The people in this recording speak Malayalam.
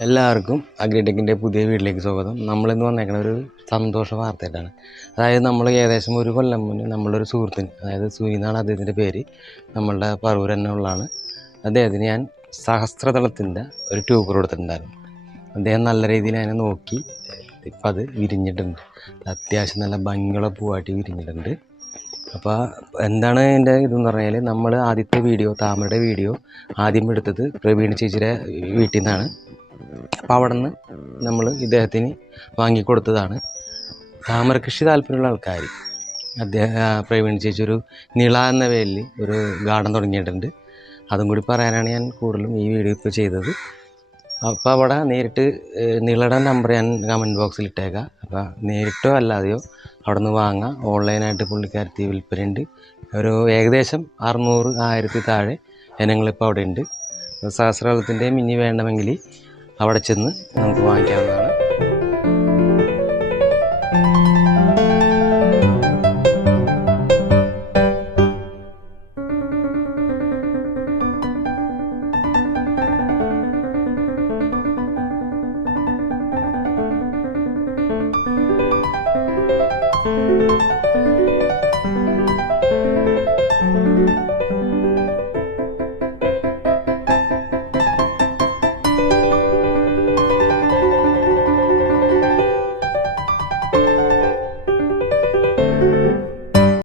എല്ലാവർക്കും അഗ്രിടെക്കിൻ്റെ പുതിയ വീട്ടിലേക്ക് സ്വാഗതം. നമ്മളിന്ന് വന്നേക്കണ ഒരു സന്തോഷ വാർത്തയായിട്ടാണ്. അതായത് നമ്മൾ ഏകദേശം ഒരു കൊല്ലം മുന്നേ നമ്മളൊരു സുഹൃത്തിന്, അതായത് സുനി എന്നാണ് അദ്ദേഹത്തിൻ്റെ പേര്, നമ്മളുടെ പറവൂർ തന്നെ ഉള്ളതാണ്. അദ്ദേഹത്തിന് ഞാൻ സഹസ്രദളത്തിൻ്റെ ഒരു ട്യൂബർ കൊടുത്തിട്ടുണ്ടായിരുന്നു. അദ്ദേഹം നല്ല രീതിയിൽ അതിനെ നോക്കി ഇപ്പം അത് വിരിഞ്ഞിട്ടുണ്ട്. അത്യാവശ്യം നല്ല ഭംഗിയുള്ള പൂവായിട്ട് വിരിഞ്ഞിട്ടുണ്ട്. അപ്പോൾ എന്താണ് എൻ്റെ ഇതെന്ന് പറഞ്ഞാൽ, നമ്മൾ ആദ്യത്തെ വീഡിയോ, താമരയുടെ വീഡിയോ ആദ്യം എടുത്തത് പ്രവീൺ ചേച്ചിയുടെ വീട്ടിൽ നിന്നാണ്. അപ്പോൾ അവിടെ നിന്ന് നമ്മൾ ഇദ്ദേഹത്തിന് വാങ്ങിക്കൊടുത്തതാണ്. താമര കൃഷി താല്പര്യമുള്ള ആൾക്കാർ, പ്രവീൺ ചേച്ചി ഒരു നിള എന്ന പേരിൽ ഒരു ഗാർഡൻ തുടങ്ങിയിട്ടുണ്ട്. അതും കൂടി പറയാനാണ് ഞാൻ കൂടുതലും ഈ വീഡിയോ ഇപ്പോൾ ചെയ്തത്. അപ്പോൾ അവിടെ നേരിട്ട് നിളയുടെ നമ്പർ ഞാൻ കമൻറ്റ് ബോക്സിൽ ഇട്ടേക്കാം. അപ്പോൾ നേരിട്ടോ അല്ലാതെയോ അവിടെ നിന്ന് വാങ്ങാം. ഓൺലൈനായിട്ട് പുള്ളിക്കാരത്തി വിൽപ്പനയുണ്ട്. ഒരു ഏകദേശം 600-1000 താഴെ ഇനങ്ങളിപ്പോൾ അവിടെ ഉണ്ട്. സഹസ്രദളത്തിൻ്റെ മിനി വേണമെങ്കിൽ അവിടെ ചെന്ന് നമുക്ക് വാങ്ങിക്കാവുന്നതാണ്.